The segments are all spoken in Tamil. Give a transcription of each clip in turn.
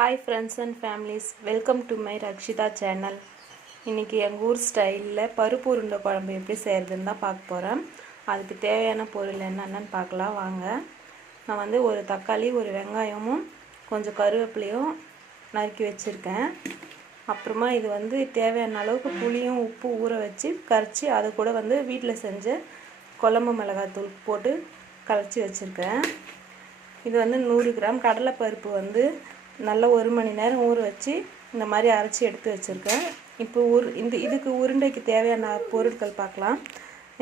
Hi friends and families welcome to my Rakshita channel இன்றைக்கி எங்கள் ஊர் ஸ்டைலில் பருப்பு உருண்டை குழம்பு எப்படி செய்கிறதுன்னு தான் பார்க்க போகிறேன் அதுக்கு தேவையான பொருள் என்னென்னு பார்க்கலாம். வாங்க. நான் வந்து ஒரு தக்காளி ஒரு வெங்காயமும் கொஞ்சம் கருவேப்பிலையும் நறுக்கி வச்சுருக்கேன். அப்புறமா இது வந்து தேவையான அளவுக்கு புளியும் உப்பு ஊற வச்சு கரைச்சி அதை கூட வந்து வீட்டில் செஞ்ச குழம்பு மிளகாத்தூள் போட்டு கரைச்சி வச்சுருக்கேன். இது வந்து நூறு கிராம். கடலைப்பருப்பு வந்து நல்லா ஒரு மணி நேரம் ஊற வச்சு இந்த மாதிரி அரைச்சி எடுத்து வச்சுருக்கேன். இப்போ உரு இந்த இதுக்கு உருண்டைக்கு தேவையான பொருட்கள் பார்க்கலாம்.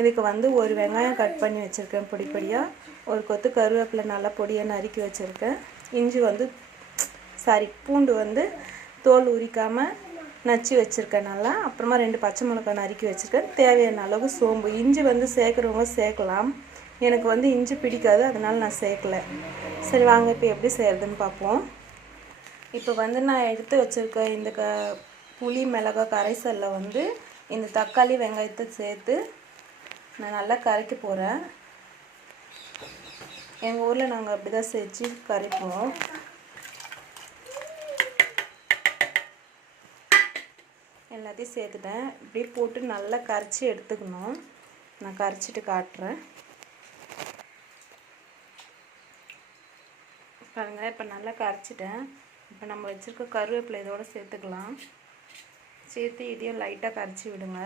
இதுக்கு வந்து ஒரு வெங்காயம் கட் பண்ணி வச்சுருக்கேன் பொடி பொடியாக ஒரு கொத்து கருவேப்பிலை நல்லா பொடியாக நறுக்கி வச்சுருக்கேன். இஞ்சி வந்து சாரி பூண்டு வந்து தோல் உரிக்காமல் நச்சு வச்சுருக்கேன் நல்லா. அப்புறமா ரெண்டு பச்சை மிளகாய் நறுக்கி வச்சுருக்கேன். தேவையான அளவு சோம்பு. இஞ்சி வந்து சேர்க்குறவங்க சேர்க்கலாம். எனக்கு வந்து இஞ்சி பிடிக்காது அதனால் நான் சேர்க்கல. சரி வாங்க இப்போ எப்படி செய்கிறதுன்னு பார்ப்போம். இப்போ வந்து நான் எடுத்து வச்சுருக்க இந்த க புளி மிளகாய் கரைசலில் வந்து இந்த தக்காளி வெங்காயத்தை சேர்த்து நான் நல்லா கரைக்க போகிறேன் எங்கள் ஊரில் நாங்கள் அப்படி தான் செஞ்சு கரைப்போம். எல்லாத்தையும் சேர்த்துட்டேன். இப்படி போட்டு நல்லா கரைச்சி எடுத்துக்கணும். நான் கரைச்சிட்டு காட்டுறேன். பாருங்கள் இப்போ நல்லா கரைச்சிட்டேன். இப்போ நம்ம வச்சுருக்க கருவேப்பிலை இதோடு சேர்த்துக்கலாம். சேர்த்து இதையும் லைட்டாக கரைச்சி விடுங்க.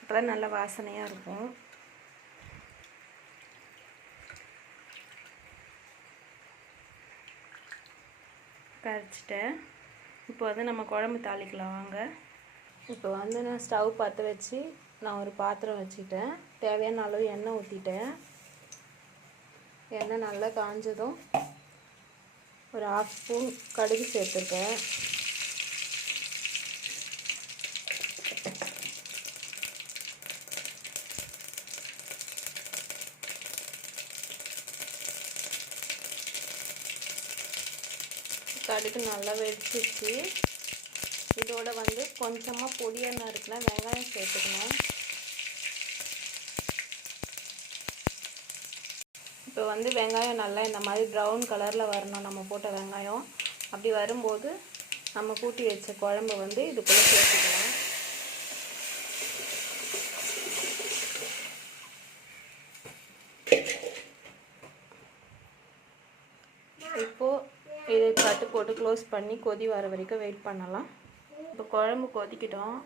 அப்போ தான் நல்லா வாசனையாக இருக்கும். கரைச்சிட்டேன். இப்போ வந்து நம்ம குழம்பு தாளிக்கலாம். வாங்க. இப்போ வந்து நான் ஸ்டவ் பற்ற வச்சு நான் ஒரு பாத்திரம் வச்சுட்டேன் தேவையான அளவு எண்ணெய் ஊற்றிட்டேன் எண்ணெய் நல்லா காஞ்சதும் ஒரு ஆஃப் ஸ்பூன் கடுகு சேர்த்துருக்கேன். கடுகு நல்லா வெடிச்சிச்சு இதோட வந்து கொஞ்சமாக பொடியாக நறுக்கலாம் வெங்காயம் சேர்த்துக்கணும். இப்போ வந்து வெங்காயம் நல்லா இந்த மாதிரி ப்ரௌன் கலரில் வரணும். நம்ம போட்ட வெங்காயம். அப்படி வரும்போது நம்ம கூட்டி வச்ச குழம்பு வந்து இதுக்குள்ளே சேர்த்துக்கலாம். இப்போது இது தட்டு போட்டு க்ளோஸ் பண்ணி கொதி வர வரைக்கும் வெயிட் பண்ணலாம். இப்போ குழம்பு கொதிக்கிட்டோம்.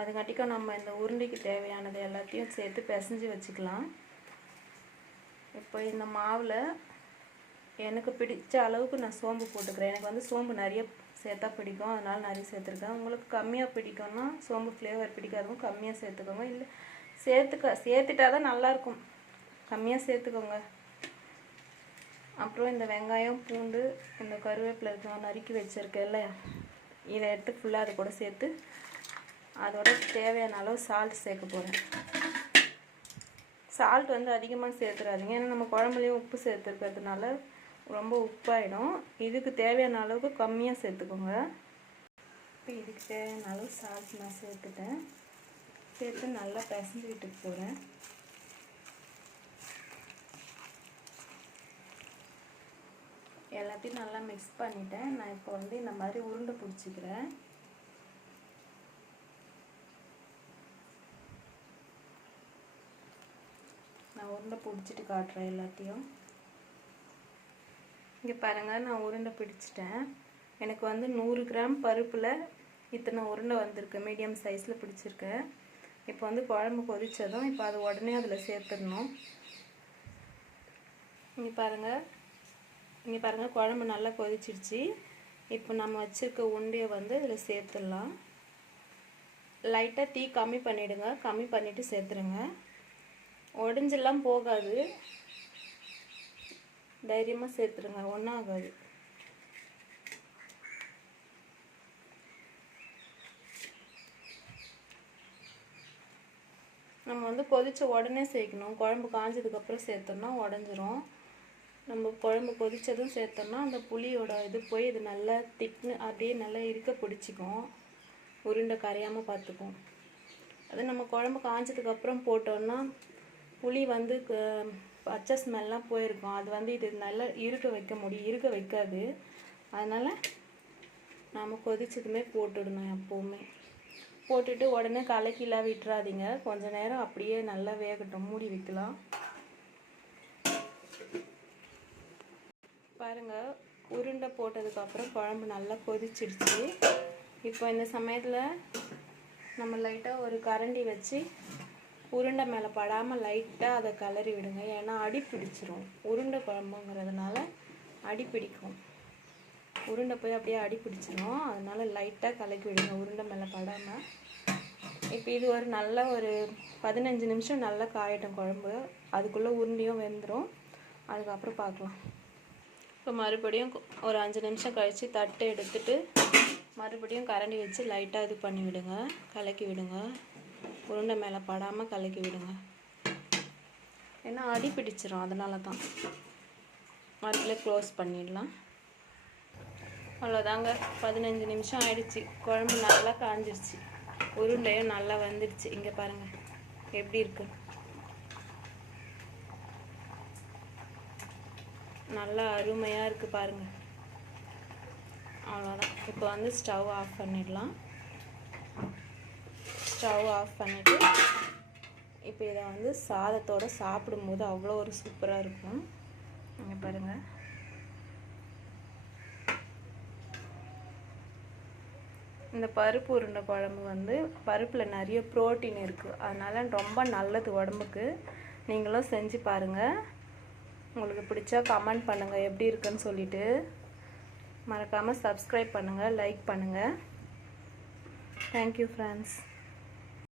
அதுங்காட்டிக்கும் நம்ம இந்த உருண்டைக்கு தேவையானது எல்லாத்தையும் சேர்த்து பிசைஞ்சு வச்சுக்கலாம். இப்போ இந்த மாவில் எனக்கு பிடிச்ச அளவுக்கு நான் சோம்பு போட்டுக்கிறேன். எனக்கு வந்து சோம்பு நிறைய சேர்த்தா பிடிக்கும். அதனால் நிறைய சேர்த்துருக்கேன். உங்களுக்கு கம்மியாக பிடிக்கும்னா சோம்பு ஃப்ளேவர் பிடிக்காதவங்க கம்மியாக சேர்த்துக்கோங்க. இல்லை சேர்த்துக்க சேர்த்துட்டா தான் நல்லாயிருக்கும். கம்மியாக சேர்த்துக்கோங்க. அப்புறம் இந்த வெங்காயம் பூண்டு இந்த கருவேப்பிலை இருக்க நறுக்கி வச்சுருக்கேன்ல இதை எடுத்து ஃபுல்லாக அது கூட சேர்த்து அதோட தேவையான அளவு சால்ட் சேர்க்க போகிறேன் சால்ட் வந்து அதிகமாக சேர்த்துறாதீங்க. ஏன்னா நம்ம குழம்புலேயும் உப்பு சேர்த்துருக்கிறதுனால ரொம்ப உப்பாயிடும். இதுக்கு தேவையான அளவுக்கு கம்மியாக சேர்த்துக்கோங்க. இப்போ இதுக்கு தேவையான அளவு சால்ட் நான் சேர்த்துட்டேன். சேர்த்து நல்லா பிசைஞ்சிக்கிட்டு போகிறேன் எல்லாத்தையும் நல்லா மிக்ஸ் பண்ணிட்டேன். நான் இப்போ வந்து இந்த மாதிரி உருண்டை பிடிச்சிக்கிறேன். நான் உருண்டை பிடிச்சிட்டு காட்டுறேன் எல்லாத்தையும். இங்கே பாருங்கள் நான் உருண்டை பிடிச்சிட்டேன். எனக்கு வந்து நூறு கிராம் பருப்பில் இத்தனை உருண்டை வந்திருக்கு. மீடியம் சைஸில் பிடிச்சிருக்கேன். இப்போ வந்து குழம்பு கொதித்ததும் இப்போ அது உடனே அதில் சேர்த்துடணும். இங்கே பாருங்கள் இங்கே பாருங்கள் குழம்பு நல்லா கொதிச்சிடுச்சு இப்போ நம்ம வச்சுருக்க உருண்டையை வந்து இதில் சேர்த்துடலாம். லைட்டாக தீ கம்மி பண்ணிவிடுங்க கம்மி பண்ணிவிட்டு சேர்த்துருங்க. உடஞ்செல்லாம் போகாது. தைரியமாக சேர்த்துருங்க ஒன்றும் ஆகாது நம்ம வந்து கொதித்த உடனே சேர்க்கணும். குழம்பு காஞ்சதுக்கப்புறம் சேர்த்தோம்னா உடஞ்சிரும். நம்ம குழம்பு கொதித்ததும் சேர்த்தோம்னா அந்த புளியோட இது போய் இது நல்லா திக்னு அப்படியே நல்லா இருக்க பிடிச்சிக்கும். உருண்டை கரையாமல் பார்த்துக்கும். அது நம்ம குழம்பு காஞ்சதுக்கப்புறம் போட்டோம்னா புளி வந்து பச்சை ஸ்மெல்லாம் போயிருக்கும். அது வந்து இது நல்லா இருக்க வைக்க முடியும் இருக்க வைக்காது. அதனால் நாம் கொதிச்சதுமே போட்டுடணும் எப்போவுமே. போட்டுட்டு உடனே கலக்கிலாம் விட்டுறாதீங்க. கொஞ்ச நேரம் அப்படியே நல்லா வேகட்டும். மூடி வைக்கலாம். பாருங்கள் உருண்டை போட்டதுக்கப்புறம் குழம்பு நல்லா கொதிச்சிடுச்சு. இப்போ இந்த சமயத்தில் நம்ம லைட்டாக ஒரு கரண்டி வச்சு உருண்டை மேலே படாமல் லைட்டாக அதை கலரி விடுங்க. ஏன்னா அடி பிடிச்சிரும். உருண்டை குழம்புங்கிறதுனால அடி பிடிக்கும். உருண்டை போய் அப்படியே அடி பிடிச்சிரும். அதனால லைட்டாக கலக்கி விடுங்க உருண்டை மேலே படாமல் இப்போ இது ஒரு நல்ல ஒரு பதினஞ்சு நிமிஷம் நல்லா காயட்டும் குழம்பு. அதுக்குள்ளே உருண்டையும் வெந்துடும் அதுக்கப்புறம் பார்க்கலாம். இப்போ மறுபடியும் ஒரு அஞ்சு நிமிஷம் கழித்து தட்டு எடுத்துட்டு மறுபடியும் கரண்டி வச்சு லைட்டாக இது பண்ணி விடுங்க. கலக்கி விடுங்க. உருண்டை மேலே படாமல் கலக்கி விடுங்க. ஏன்னா அடி பிடிச்சிரும் அதனால தான் மறுபடியும் க்ளோஸ் பண்ணிடலாம். அவ்வளோதாங்க பதினஞ்சு நிமிஷம் ஆயிடுச்சு. குழம்பு நல்லா காஞ்சிருச்சு. உருண்டையும் நல்லா வந்துடுச்சு. இங்கே பாருங்கள் எப்படி இருக்கு? நல்லா அருமையாக இருக்குது பாருங்கள் அவ்வளோதான் இப்போ வந்து ஸ்டவ் ஆஃப் பண்ணிடலாம். ஸ்டவ் ஆஃப் பண்ணிவிட்டு இப்போ இதை வந்து சாதத்தோட சாப்பிடும்போது அவ்வளோ ஒரு சூப்பராக இருக்கும். நீங்கள் பாருங்கள் இந்த பருப்பு உருண்டை குழம்பு வந்து பருப்பில் நிறைய புரோட்டீன் இருக்குது அதனால் ரொம்ப நல்லது உடம்புக்கு. நீங்களும் செஞ்சு பாருங்கள் உங்களுக்கு பிடிச்சா கமெண்ட் பண்ணுங்கள் எப்படி இருக்குன்னு சொல்லிட்டு. மறக்காமல் சப்ஸ்கிரைப் பண்ணுங்கள் லைக் பண்ணுங்கள் தேங்க்யூ ஃப்ரெண்ட்ஸ்